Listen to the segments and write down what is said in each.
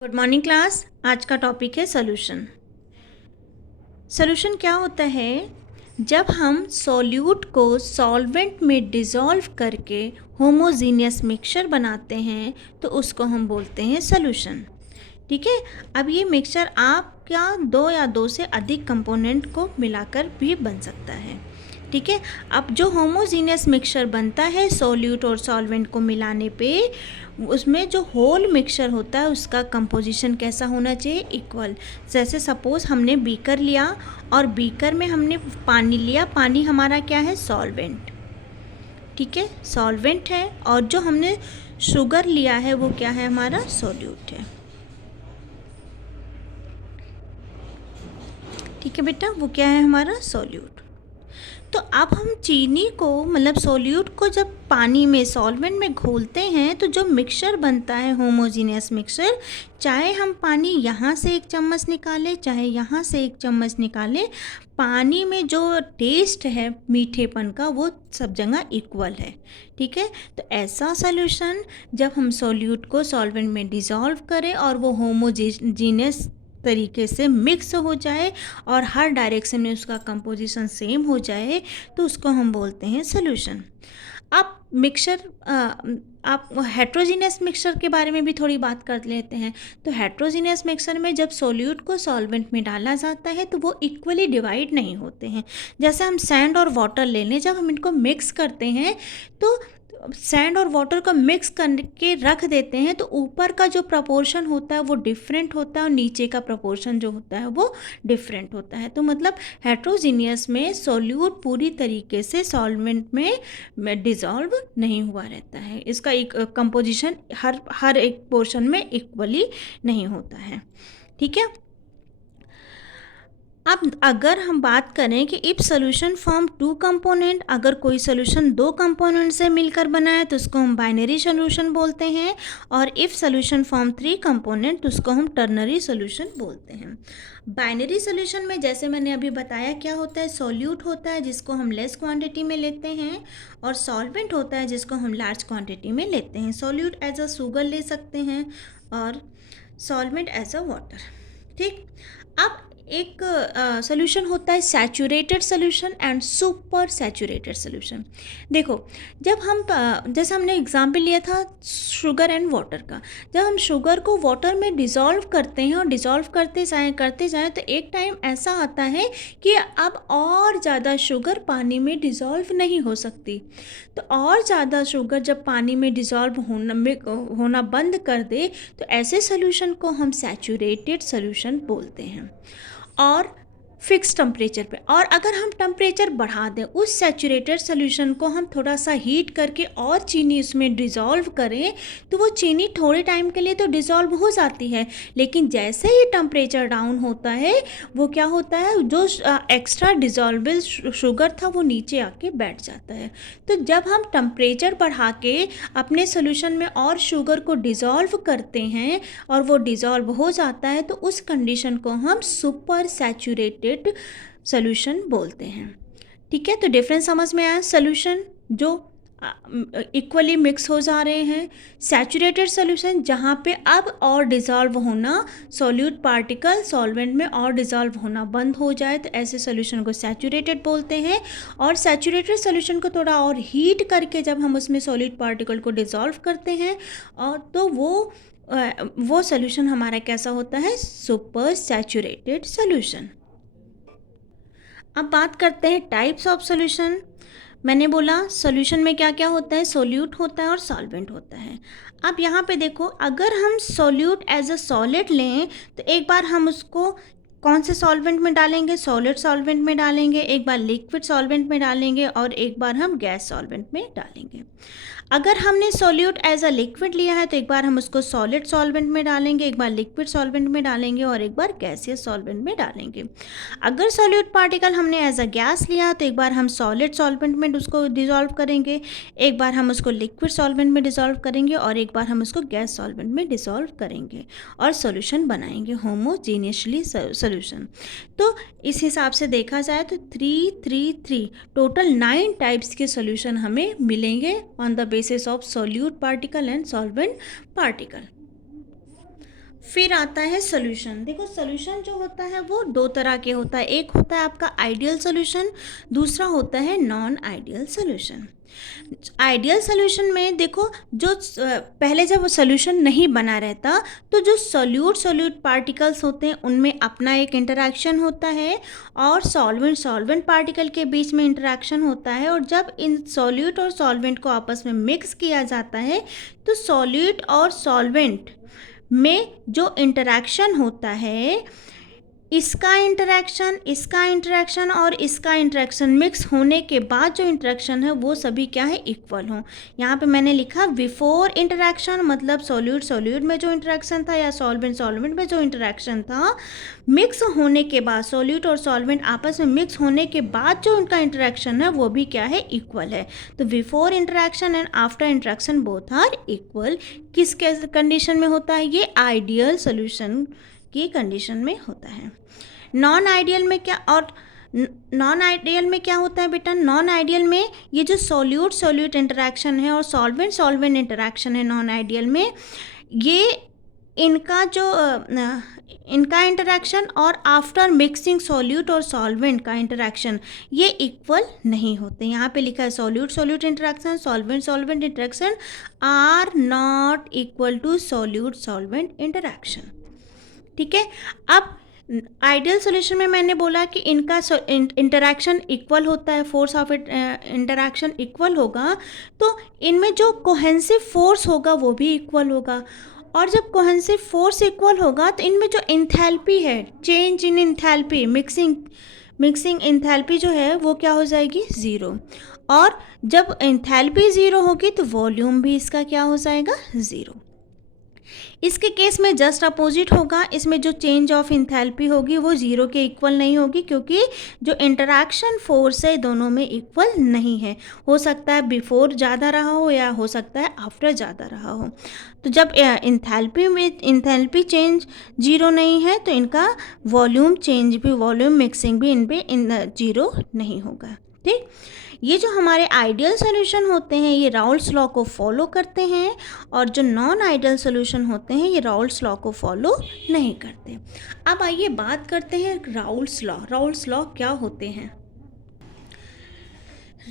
Good morning class. आज का topic है सॉल्यूशन। सॉल्यूशन क्या होता है? जब हम सॉल्यूट को सॉल्वेंट में डिज़ोल्व करके होमोजीनियस मिक्सचर बनाते हैं तो उसको हम बोलते हैं सॉल्यूशन। ठीक है। अब ये मिक्सचर आपका दो या दो से अधिक कंपोनेंट को मिलाकर भी बन सकता है। ठीक है। अब जो होमोजीनियस मिक्सचर बनता है सॉल्यूट और सॉल्वेंट को मिलाने पे, उसमें जो होल मिक्सचर होता है उसका कंपोजिशन कैसा होना चाहिए? इक्वल। जैसे सपोज हमने बीकर लिया और बीकर में हमने पानी लिया, पानी हमारा क्या है? सॉल्वेंट। ठीक है, सॉल्वेंट है। और जो हमने शुगर लिया है वो क्या है? हमारा सॉल्यूट है। ठीक है बेटा, वो क्या है? हमारा सॉल्यूट। तो अब हम चीनी को मतलब सोल्यूट को जब पानी में सॉल्वेंट में घोलते हैं तो जो मिक्सचर बनता है होमोजीनियस मिक्सचर, चाहे हम पानी यहाँ से एक चम्मच निकालें चाहे यहाँ से एक चम्मच निकालें, पानी में जो टेस्ट है मीठेपन का वो सब जगह इक्वल है। ठीक है। तो ऐसा सॉल्यूशन जब हम सोल्यूट को सॉल्वेंट में डिज़ोल्व करें और वो होमोजीनियस तरीके से मिक्स हो जाए और हर डायरेक्शन में उसका कंपोजिशन सेम हो जाए तो उसको हम बोलते हैं सॉल्यूशन। अब मिक्सचर आप हेट्रोजीनियस मिक्सचर के बारे में भी थोड़ी बात कर लेते हैं। तो हेट्रोजीनियस मिक्सचर में जब सॉल्यूट को सॉल्वेंट में डाला जाता है तो वो इक्वली डिवाइड नहीं होते हैं। जैसे हम सैंड और वाटर ले लें, जब हम इनको मिक्स करते हैं तो सैंड और वाटर को मिक्स करके रख देते हैं तो ऊपर का जो प्रपोर्शन होता है वो डिफरेंट होता है और नीचे का प्रपोर्शन जो होता है वो डिफरेंट होता है। तो मतलब हेट्रोजीनियस में सॉल्यूट पूरी तरीके से सॉल्वेंट में डिज़ोल्व नहीं हुआ रहता है। इसका एक कंपोजिशन हर एक पोर्शन में इक्वली नहीं होता है। ठीक है। अब अगर हम बात करें कि if solution form two component, अगर कोई सोल्यूशन दो कंपोनेंट से मिलकर बना है तो उसको हम बाइनरी सोल्यूशन बोलते हैं। और if solution form three component तो उसको हम टर्नरी सोल्यूशन बोलते हैं। बाइनरी सोल्यूशन में जैसे मैंने अभी बताया क्या होता है, सॉल्यूट होता है जिसको हम लेस क्वांटिटी में लेते हैं और सॉल्वेंट होता है जिसको हम लार्ज क्वांटिटी में लेते हैं। सॉल्यूट एज अ शुगर ले सकते हैं और सॉल्वेंट एज अ वाटर। ठीक। अब एक सोल्यूशन होता है saturated solution and super saturated solution. देखो, जब हम जैसे हमने एग्जाम्पल लिया था शुगर एंड वाटर का, जब हम शुगर को वाटर में डिज़ोल्व करते हैं और डिज़ोल्व करते जाएं तो एक टाइम ऐसा आता है कि अब और ज़्यादा शुगर पानी में डिज़ोल्व नहीं हो सकती। तो और ज़्यादा शुगर जब पानी में डिज़ोल्व होना बंद कर दे तो ऐसे सोल्यूशन को हम सैचुरेटेड सोल्यूशन बोलते हैं। और फिक्स टेम्परेचर पे, और अगर हम टेम्परेचर बढ़ा दें उस सैचुरेटेड सोल्यूशन को, हम थोड़ा सा हीट करके और चीनी उसमें डिज़ोल्व करें तो वो चीनी थोड़े टाइम के लिए तो डिज़ोल्व हो जाती है, लेकिन जैसे ही टेम्परेचर डाउन होता है वो क्या होता है, जो एक्स्ट्रा डिज़ोल्वेबल शुगर था वो नीचे आके बैठ जाता है। तो जब हम टेम्परेचर बढ़ा के अपने सोल्यूशन में और शुगर को डिज़ोल्व करते हैं और वो डिज़ोल्व हो जाता है तो उस कंडीशन को हम सुपर सैचुरेटेड सोल्यूशन बोलते हैं। ठीक है। तो डिफरेंस समझ में आया? सोल्यूशन जो इक्वली मिक्स हो जा रहे हैं, सैचुरेटेड सोल्यूशन जहाँ पे अब और डिज़ोल्व होना, सॉल्यूट पार्टिकल सॉल्वेंट में और डिज़ोल्व होना बंद हो जाए तो ऐसे सोल्यूशन को सैचुरेटेड बोलते हैं। और सैचुरेटेड सोल्यूशन को थोड़ा और हीट करके जब हम उसमें सॉलिड पार्टिकल को डिज़ोल्व करते हैं और तो वो सोल्यूशन हमारा कैसा होता है? Super saturated solution. अब बात करते हैं टाइप्स ऑफ सोल्यूशन। मैंने बोला सोल्यूशन में क्या क्या होता है, सोल्यूट होता है और सॉल्वेंट होता है। अब यहाँ पे देखो, अगर हम सोल्यूट एज अ सॉलिड लें तो एक बार हम उसको कौन से सॉल्वेंट में डालेंगे? सॉलिड सॉल्वेंट में डालेंगे, एक बार लिक्विड सॉल्वेंट में डालेंगे और एक बार हम गैस सॉल्वेंट में डालेंगे। अगर हमने सोल्यूट एज अ लिक्विड लिया है तो एक बार हम उसको सॉलिड सॉल्वेंट में डालेंगे, एक बार लिक्विड सॉल्वेंट में डालेंगे और एक बार गैसियस सॉल्वेंट में डालेंगे। अगर सॉल्यूट पार्टिकल हमने एज अ गैस लिया तो एक बार हम सॉलिड सॉल्वेंट में उसको डिज़ोल्व करेंगे, एक बार हम उसको लिक्विड सॉल्वेंट में डिज़ोल्व करेंगे और एक बार हम उसको गैस सॉल्वेंट में डिज़ोल्व करेंगे और सॉल्यूशन बनाएंगे, होमोजीनियसली सॉल्यूशन। तो इस हिसाब से देखा जाए तो 3 टोटल 9 टाइप्स के सॉल्यूशन हमें मिलेंगे on the basis of solute particle and solvent particle. फिर आता है सोल्यूशन। देखो सोल्यूशन जो होता है वो दो तरह के होता है, एक होता है आपका आइडियल सोल्यूशन, दूसरा होता है non ideal solution. Ideal solution में देखो जो पहले जब सोल्यूशन नहीं बना रहता तो जो सोल्यूट पार्टिकल्स होते हैं उनमें अपना एक इंटरेक्शन होता है और सॉल्वेंट पार्टिकल के बीच में इंटरेक्शन होता है, और जब इन सॉल्यूट और सॉल्वेंट को आपस में मिक्स किया जाता है तो सॉल्यूट और सॉल्वेंट में जो इंटरेक्शन होता है, इसका इंटरेक्शन और इसका इंटरेक्शन मिक्स होने के बाद जो इंटरेक्शन है वो सभी क्या है, इक्वल हो। यहाँ पे मैंने लिखा बिफोर इंटरेक्शन, मतलब सॉल्यूट में जो इंटरेक्शन था या सॉल्वेंट में जो इंटरेक्शन था, मिक्स होने के बाद सॉल्यूट और सॉल्वेंट आपस में मिक्स होने के बाद जो उनका इंटरेक्शन है वो भी क्या है, इक्वल है। तो before interaction and after interaction both are equal. किस कंडीशन में होता है ये, आइडियल सोल्यूशन की कंडीशन में होता है। नॉन आइडियल में क्या, और नॉन आइडियल में क्या होता है बेटा, नॉन आइडियल में ये जो सॉल्यूट इंटरेक्शन है और सॉल्वेंट इंटरेक्शन है नॉन आइडियल में, ये इनका इंटरेक्शन और आफ्टर मिक्सिंग सॉल्यूट और सॉल्वेंट का इंटरेक्शन ये इक्वल नहीं होते। यहाँ पे लिखा है solute interaction, solvent interaction are not equal to solvent interaction. ठीक है। अब आइडियल सॉल्यूशन में मैंने बोला कि इनका इंटरेक्शन इक्वल होता है, फोर्स ऑफ इंटरेक्शन इक्वल होगा, तो इनमें जो कोहेंसिव फोर्स होगा वो भी इक्वल होगा, और जब कोहेंसिव फोर्स इक्वल होगा तो इनमें जो इंथैल्पी है, change in enthalpy, mixing enthalpy जो है वो क्या हो जाएगी, ज़ीरो। और जब इंथैल्पी ज़ीरो होगी तो वॉल्यूम भी इसका क्या हो जाएगा, ज़ीरो। इसके केस में जस्ट अपोजिट होगा, इसमें जो चेंज ऑफ इंथैल्पी होगी वो ज़ीरो के इक्वल नहीं होगी, क्योंकि जो इंटरैक्शन फोर्स है दोनों में इक्वल नहीं है। हो सकता है बिफोर ज़्यादा रहा हो या हो सकता है आफ्टर ज़्यादा रहा हो। तो जब इंथैल्पी चेंज ज़ीरो नहीं है तो इनका वॉल्यूम मिक्सिंग भी इन पे ज़ीरो नहीं होगा। ठीक। ये जो हमारे आइडियल सोल्यूशन होते हैं ये राउल्स लॉ को फॉलो करते हैं, और जो नॉन आइडियल सोल्यूशन होते हैं ये राउल्स लॉ को फॉलो नहीं करते। अब आइए बात करते हैं राउल्स लॉ क्या होते हैं।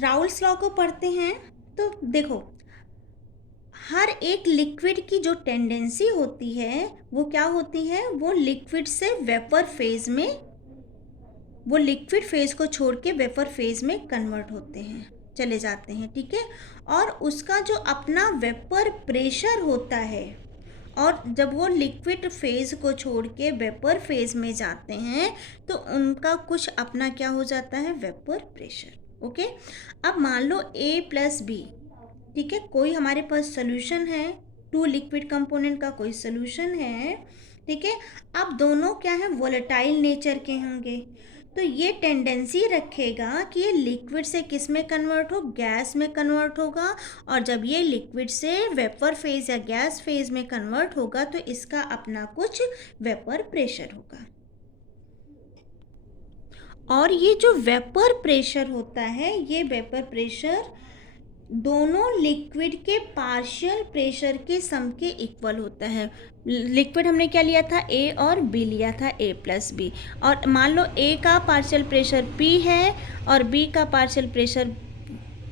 राउल्स लॉ को पढ़ते हैं तो देखो, हर एक लिक्विड की जो टेंडेंसी होती है वो क्या होती है, वो लिक्विड से वेपर फेज में, वो लिक्विड फेज को छोड़ के वेपर फेज में कन्वर्ट होते हैं, चले जाते हैं। ठीक है। और उसका जो अपना वेपर प्रेशर होता है, और जब वो लिक्विड फेज को छोड़ के वेपर फेज में जाते हैं तो उनका कुछ अपना क्या हो जाता है, वेपर प्रेशर। ओके। अब मान लो A+B, ठीक है, कोई हमारे पास सोल्यूशन है, टू लिक्विड कंपोनेंट का कोई सोल्यूशन है। ठीक है। अब दोनों क्या है, वोलेटाइल नेचर के होंगे, तो ये टेंडेंसी रखेगा कि ये लिक्विड से किस में कन्वर्ट हो, गैस में कन्वर्ट होगा, और जब ये लिक्विड से वेपर फेज या गैस फेज में कन्वर्ट होगा तो इसका अपना कुछ वेपर प्रेशर होगा। और ये जो वेपर प्रेशर होता है, ये वेपर प्रेशर दोनों लिक्विड के पार्शियल प्रेशर के सम के इक्वल होता है। लिक्विड हमने क्या लिया था, A और B लिया था, A+B, और मान लो A का पार्शियल प्रेशर P है और B का पार्शियल प्रेशर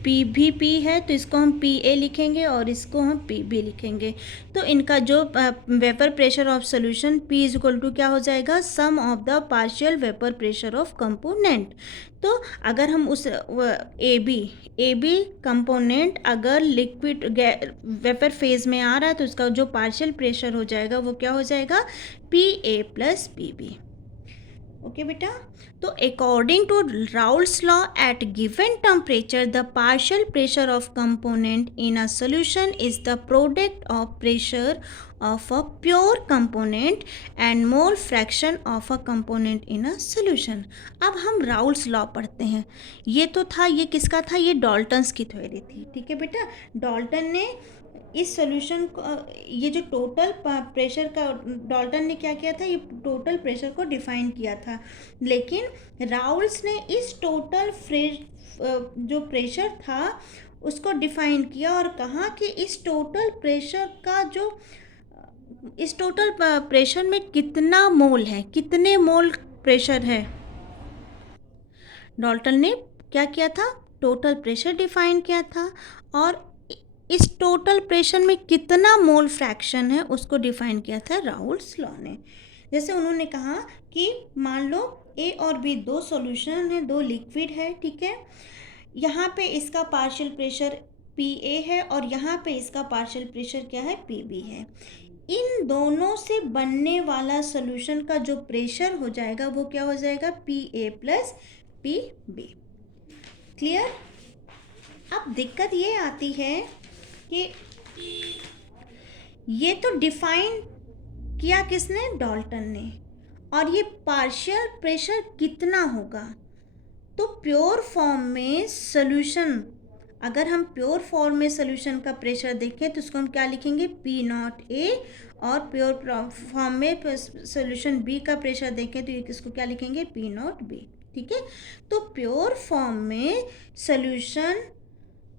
P है, तो इसको हम PA लिखेंगे और इसको हम PB लिखेंगे। तो इनका जो vapour pressure of solution P equal to क्या हो जाएगा, sum of the partial vapour pressure of component. तो अगर हम उस AB कंपोनेंट अगर लिक्विड वेपर फेज में आ रहा है तो उसका जो पार्शियल प्रेशर हो जाएगा वो क्या हो जाएगा, PA+PB। ओके बेटा। तो according to Raoult's law, at given temperature the partial pressure of component in a solution is the product of pressure of a pure component and mole fraction of a component in a solution. अब हम Raoult's law पढ़ते हैं। ये तो था, ये किसका था, ये डाल्टन्स की थ्योरी थी। ठीक है बेटा। डाल्टन ने इस सॉल्यूशन को, ये जो टोटल प्रेशर का, डाल्टन ने क्या किया था, ये टोटल प्रेशर को डिफाइन किया था, लेकिन राउल्स ने इस टोटल जो प्रेशर था उसको डिफाइन किया और कहा कि इस टोटल प्रेशर का जो इस टोटल प्रेशर में कितना मोल है, कितने मोल प्रेशर है। डाल्टन ने क्या किया था, टोटल प्रेशर डिफाइन किया था, और इस टोटल प्रेशर में कितना मोल फ्रैक्शन है उसको डिफाइन किया था राउल्स लॉ ने। जैसे उन्होंने कहा कि मान लो ए और बी दो सॉल्यूशन है, दो लिक्विड है, ठीक है। यहाँ पे इसका पार्शियल प्रेशर पी ए है और यहाँ पे इसका पार्शियल प्रेशर क्या है, पी बी है। इन दोनों से बनने वाला सॉल्यूशन का जो प्रेशर हो जाएगा वो क्या हो जाएगा, P A plus P B. Clear. अब दिक्कत ये आती है कि ये तो डिफाइन किया किसने, डाल्टन ने, और ये पार्शियल प्रेशर कितना होगा। तो प्योर फॉर्म में सॉल्यूशन, अगर हम प्योर फॉर्म में सॉल्यूशन का प्रेशर देखें तो उसको हम क्या लिखेंगे, पी नॉट ए, और प्योर फॉर्म में सॉल्यूशन बी का प्रेशर देखें तो इसको क्या लिखेंगे, पी नॉट बी, ठीक है। तो प्योर फॉर्म में सॉल्यूशन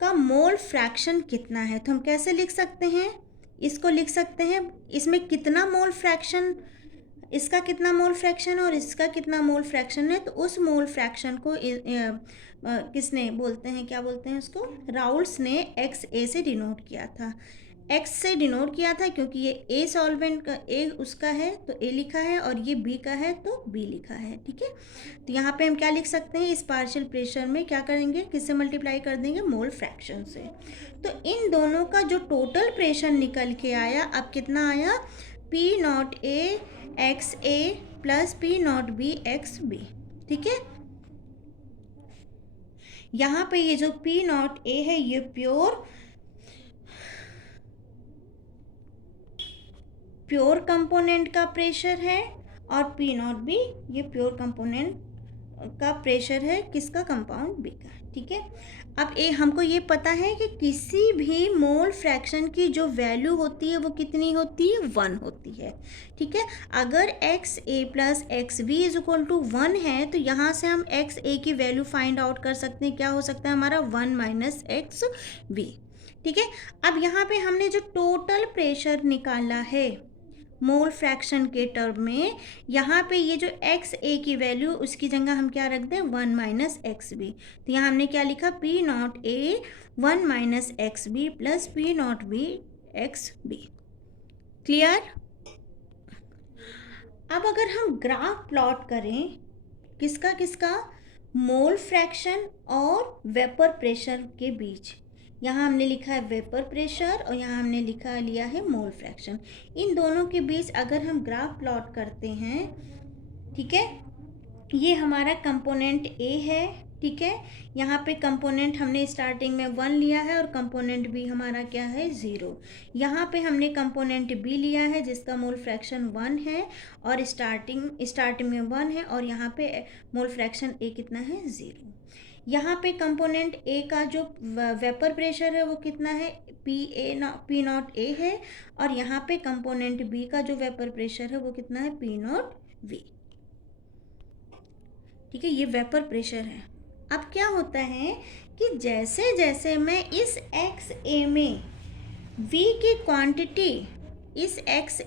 का मोल फ्रैक्शन कितना है, तो हम कैसे लिख सकते हैं, इसको लिख सकते हैं, इसमें कितना मोल फ्रैक्शन, इसका कितना मोल फ्रैक्शन और इसका कितना मोल फ्रैक्शन है, तो उस मोल फ्रैक्शन को किसने बोलते हैं, क्या बोलते हैं उसको, राउल्स ने एक्स ए से डिनोट किया था। एक्स से डिनोट किया था क्योंकि ये ए सॉल्वेंट का, ए उसका है तो ए लिखा है, और ये बी का है तो बी लिखा है, ठीक है। तो यहाँ पे हम क्या लिख सकते हैं, इस पार्शियल प्रेशर में क्या करेंगे, किससे मल्टीप्लाई कर देंगे, मोल फ्रैक्शन से। तो इन दोनों का जो टोटल प्रेशर निकल के आया, अब कितना आया, P not A X A plus P naught B X B, ठीक है। यहाँ पे ये जो पी नॉट ए है ये प्योर कंपोनेंट का प्रेशर है, और पी नॉट बी ये प्योर कंपोनेंट का प्रेशर है, किसका, कंपाउंड बी का, ठीक है। अब हमको ये पता है कि किसी भी मोल फ्रैक्शन की जो वैल्यू होती है वो कितनी होती है, 1 होती है, ठीक है। अगर X A plus X B is equal to 1 है तो यहाँ से हम एक्स ए की वैल्यू फाइंड आउट कर सकते हैं, क्या हो सकता है हमारा, 1 माइनस एक्स बी, ठीक है। अब यहाँ पे हमने जो टोटल प्रेशर निकाला है मोल फ्रैक्शन के टर्म में, यहाँ पे ये जो एक्स ए की वैल्यू उसकी जगह हम क्या रख दें, 1 माइनस एक्स बी। तो यहाँ हमने क्या लिखा, P not A 1 minus X B plus P naught B X B. Clear. अब अगर हम ग्राफ प्लॉट करें किसका किसका, मोल फ्रैक्शन और वेपर प्रेशर के बीच, यहाँ हमने लिखा है वेपर प्रेशर और यहाँ हमने लिया है मोल फ्रैक्शन, इन दोनों के बीच अगर हम ग्राफ प्लॉट करते हैं, ठीक है, ये हमारा कंपोनेंट ए है, ठीक है। यहाँ पे कंपोनेंट हमने स्टार्टिंग में 1 लिया है और कंपोनेंट बी हमारा क्या है, 0। यहाँ पे हमने कंपोनेंट बी लिया है जिसका मोल फ्रैक्शन 1 है, और स्टार्टिंग में 1 है, और यहाँ पे मोल फ्रैक्शन ए कितना है, 0। यहाँ पे कंपोनेंट ए का जो वेपर प्रेशर है वो कितना है, पी नॉट ए है, और यहाँ पे कंपोनेंट बी का जो वेपर प्रेशर है वो कितना है, पी नॉट वी, ठीक है। ये वेपर प्रेशर है। अब क्या होता है कि जैसे जैसे मैं इस एक्स ए में वी की क्वांटिटी, इस एक्स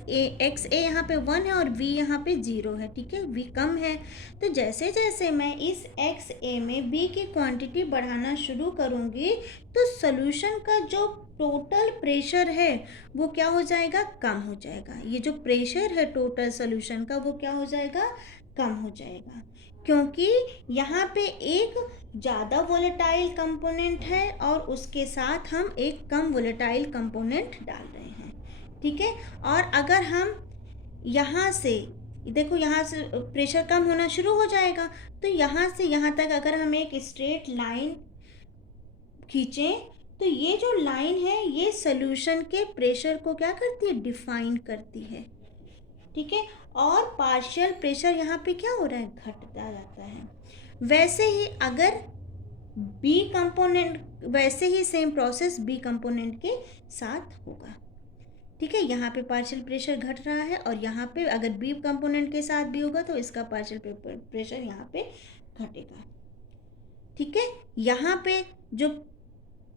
ए यहाँ पे 1 है और वी यहाँ पे 0 है, ठीक है, वी कम है, तो जैसे जैसे मैं इस एक्स ए में बी की क्वांटिटी बढ़ाना शुरू करूँगी तो सॉल्यूशन का जो टोटल प्रेशर है वो क्या हो जाएगा, कम हो जाएगा। ये जो प्रेशर है टोटल सॉल्यूशन का वो क्या हो जाएगा, कम हो जाएगा, क्योंकि यहाँ पे एक ज़्यादा वोलेटाइल कंपोनेंट है और उसके साथ हम एक कम वोलेटाइल कंपोनेंट डाल रहे हैं, ठीक है। और अगर हम यहाँ से देखो, यहाँ से प्रेशर कम होना शुरू हो जाएगा, तो यहाँ से यहाँ तक अगर हम एक स्ट्रेट लाइन खींचें तो ये जो लाइन है ये सॉल्यूशन के प्रेशर को क्या करती है, डिफाइन करती है, ठीक है। और पार्शियल प्रेशर यहाँ पे क्या हो रहा है, घटता जाता है। वैसे ही अगर बी कंपोनेंट, वैसे ही सेम प्रोसेस बी कंपोनेंट के साथ होगा, ठीक है। यहाँ पे पार्शियल प्रेशर घट रहा है और यहाँ पे अगर बी कंपोनेंट के साथ भी होगा तो इसका पार्शियल प्रेशर यहाँ पे घटेगा, ठीक है। यहाँ पे जो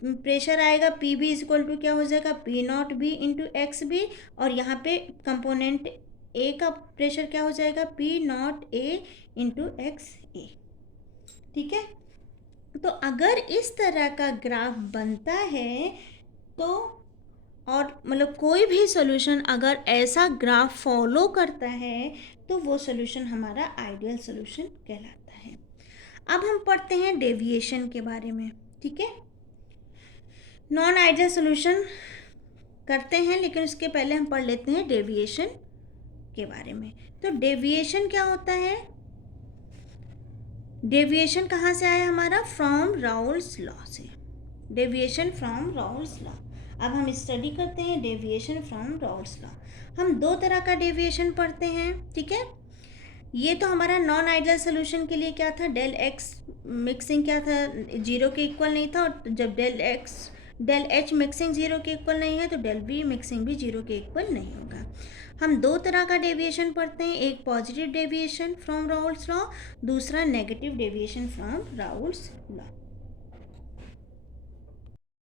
प्रेशर आएगा पी बी इक्वल टू क्या हो जाएगा P naught B into X B, और यहाँ पे कंपोनेंट ए का प्रेशर क्या हो जाएगा P not a into x a. ठीक है, तो अगर इस तरह का ग्राफ बनता है तो, और मतलब कोई भी सॉल्यूशन अगर ऐसा ग्राफ फॉलो करता है तो वो सॉल्यूशन हमारा आइडियल सॉल्यूशन कहलाता है। अब हम पढ़ते हैं डेविएशन के बारे में। ठीक है, नॉन आइडियल सॉल्यूशन करते हैं, लेकिन उसके पहले हम पढ़ लेते हैं डेविएशन के बारे में। तो डेविएशन क्या होता है? डेविएशन कहाँ से आया हमारा? फ्रॉम राउल्स लॉ से। Deviation from Raoult's law. अब हम स्टडी करते हैं डेविएशन फ्रॉम राउल्स लॉ। हम दो तरह का डेविएशन पढ़ते हैं। ठीक है, ये तो हमारा नॉन आइडियल सोल्यूशन के लिए क्या था, डेल एक्स मिक्सिंग क्या था, जीरो के इक्वल नहीं था, और जब डेल एच मिक्सिंग जीरो के इक्वल नहीं है तो डेल बी मिक्सिंग भी जीरो के इक्वल नहीं होगा। हम दो तरह का डेविएशन पढ़ते हैं, एक positive deviation from Raoult's law, दूसरा negative deviation from Raoult's law.